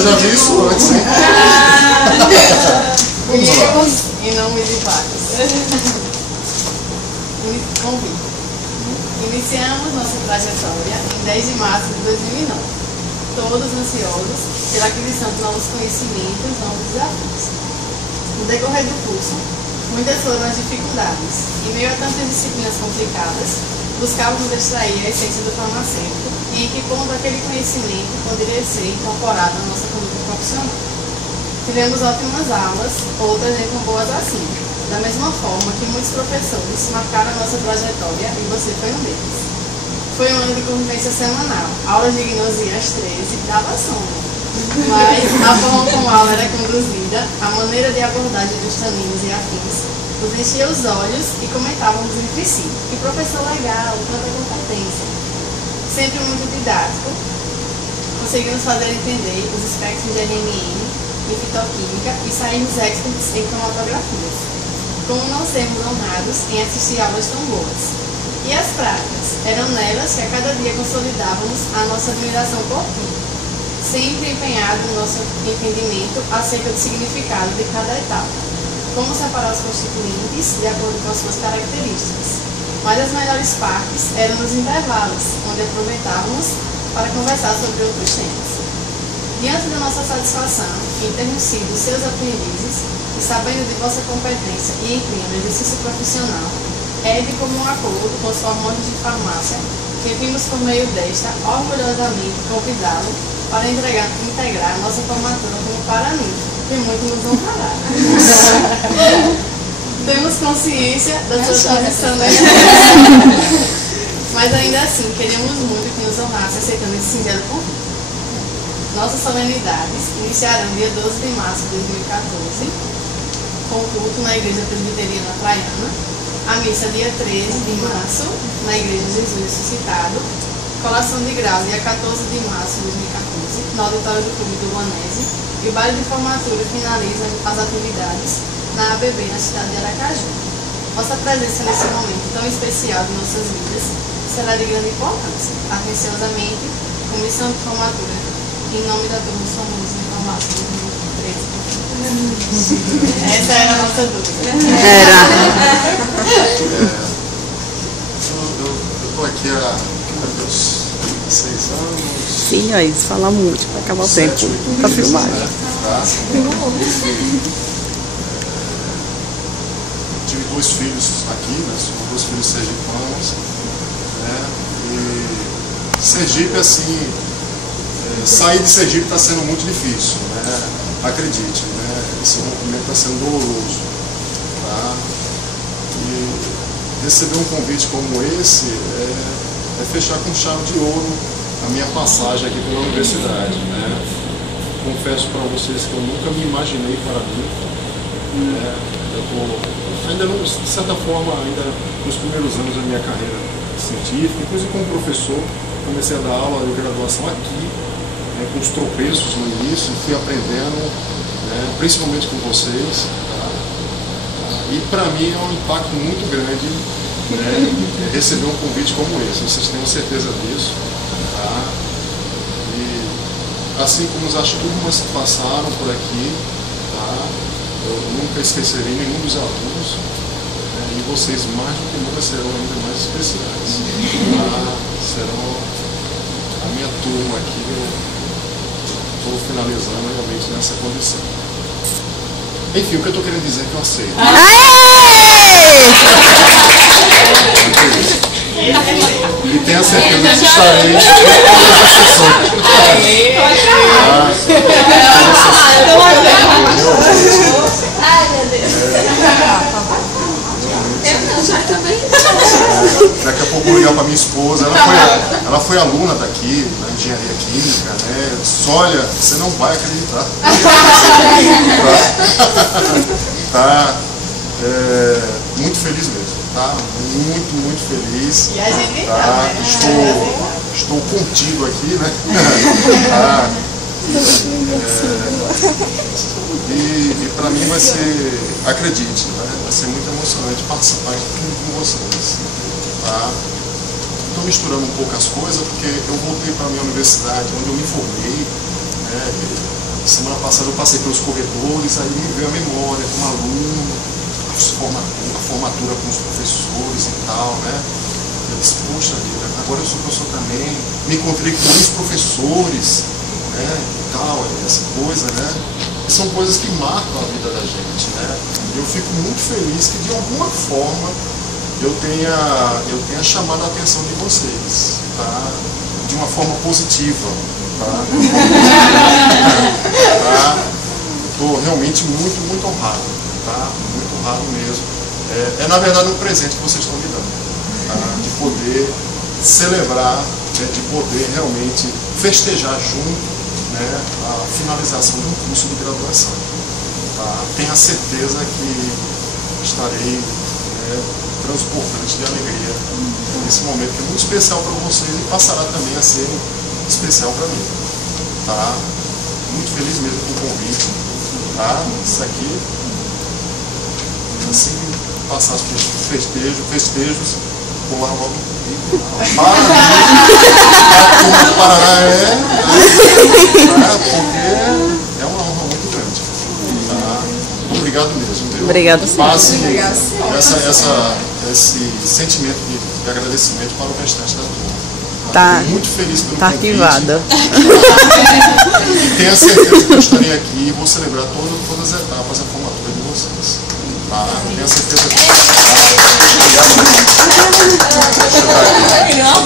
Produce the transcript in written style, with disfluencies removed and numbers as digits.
Eu já vi isso antes, hein? Viemos em nome de paz. Convite. Iniciamos nossa trajetória em 10 de março de 2009, todos ansiosos pela aquisição de novos conhecimentos, novos desafios. No decorrer do curso, muitas foram as dificuldades. Em meio a tantas disciplinas complicadas, buscávamos extrair a essência do farmacêutico e em que ponto aquele conhecimento poderia ser incorporado na nossa conduta profissional. Tivemos ótimas aulas, outras nem tão boas assim. Da mesma forma que muitos professores marcaram a nossa trajetória e você foi um deles. Foi um ano de convivência semanal, aulas de gnosia às 13, dava sono. Mas a forma como a aula era conduzida, a maneira de abordagem dos taninos e afins, nos enchia os olhos e comentávamos entre si. Que professor legal, tanta competência. Sempre muito didático, conseguimos fazer entender os espectros de NMN e fitoquímica e saímos experts em cromatografias. Como não sermos honrados em assistir aulas tão boas. E as práticas? Eram nelas que a cada dia consolidávamos a nossa admiração por ti, sempre empenhado no nosso entendimento acerca do significado de cada etapa, como separar os constituintes de acordo com as suas características. Mas as melhores partes eram nos intervalos, onde aproveitávamos para conversar sobre outros temas. Diante da nossa satisfação em termos sido seus aprendizes, e sabendo de vossa competência e empenho no exercício profissional, é de comum acordo com os formandos de farmácia que vimos por meio desta orgulhosamente convidá-lo para integrar nossa formatura como paraninfo, que muito nos honrará. Temos consciência da sua condição mas ainda assim queríamos muito que nos honrasse aceitando esse singelo convite. Nossas solenidades iniciarão dia 12 de março de 2014, com culto na Igreja Presbiteriana Praiana, a missa dia 13 de março, na Igreja Jesus Ressuscitado, colação de grau dia 14 de março de 2014, no auditório do Clube do Guanese, e o baile de formatura finaliza as atividades na ABB, na cidade de Aracaju. Nossa presença nesse momento tão especial de nossas vidas será de grande importância. Atenciosamente, Comissão de Formatura, em nome da turma dos famosos de formatura 2013. Essa era a nossa dúvida. Eu estou aqui há 6 anos. Sim, ó, isso fala muito, vai acabar o tempo. Tá filmado. Né? Tá? Tive 2 filhos aqui, né? São 2 filhos sergipanos. Né? E Sergipe, assim, sair de Sergipe está sendo muito difícil, né? Acredite, né? Esse rompimento está sendo doloroso, tá? E receber um convite como esse é fechar com chave de ouro a minha passagem aqui pela universidade, né? Confesso para vocês que eu nunca me imaginei para mim, né? Eu tô, ainda não, de certa forma, ainda nos primeiros anos da minha carreira científica, inclusive como professor, comecei a dar aula de graduação aqui, com os tropeços no início, fui aprendendo, né, principalmente com vocês, tá? E para mim é um impacto muito grande, né, receber um convite como esse, vocês tenham certeza disso, tá? E assim como as turmas que passaram por aqui, tá? Eu nunca esquecerei nenhum dos alunos, né, e vocês mais do que nunca serão ainda mais especiais, tá? Serão a minha turma aqui. Estou finalizando realmente nessa condição. Enfim, o que eu estou querendo dizer é que eu aceito. E tenha certeza que estarei em todas as sessões. Ai, meu Deus. Daqui a pouco eu vou ligar para minha esposa, ela foi aluna daqui, na engenharia química, né? Eu disse, olha, você não vai acreditar. Tá? Muito feliz mesmo, tá? Muito, muito feliz. E a gente tá? Estou contido aqui, né? Tá? E para mim vai ser, acredite, vai ser muito emocionante participar de tudo com vocês. Tá? Estou misturando um pouco as coisas porque eu voltei para a minha universidade, onde eu me formei, né, Semana passada eu passei pelos corredores, aí me veio a memória como aluno, a formatura com os professores e tal, né? Eu disse, poxa vida, agora eu sou professor também, me encontrei com muitos professores, né? E tal, essa coisa, né? E são coisas que marcam a vida da gente, né? Eu fico muito feliz que de alguma forma eu tenha chamado a atenção de vocês, tá? De uma forma positiva, tá? Estou realmente muito honrado, tá? Muito honrado mesmo. É na verdade um presente que vocês estão me dando, tá? De poder celebrar, né? De poder realmente festejar junto, né? A finalização de um curso de graduação. Tá? Tenha certeza que estarei, né, transbordante de alegria nesse momento que é muito especial para vocês e passará também a ser especial para mim. Tá? Muito feliz mesmo com o convite. Tá? Isso aqui, assim que passar os festejos, vou lá logo. Paraná porque é uma honra muito grande. Tá? Obrigado mesmo. Deus. Obrigado, sim. Passe esse sentimento de agradecimento para o restante da turma. Tá. Muito feliz pelo Tá convite. arquivada. E tenha certeza que eu estarei aqui e vou celebrar todas as etapas da formatura de vocês. Tá? Tenha certeza que eu estarei aqui. Obrigado.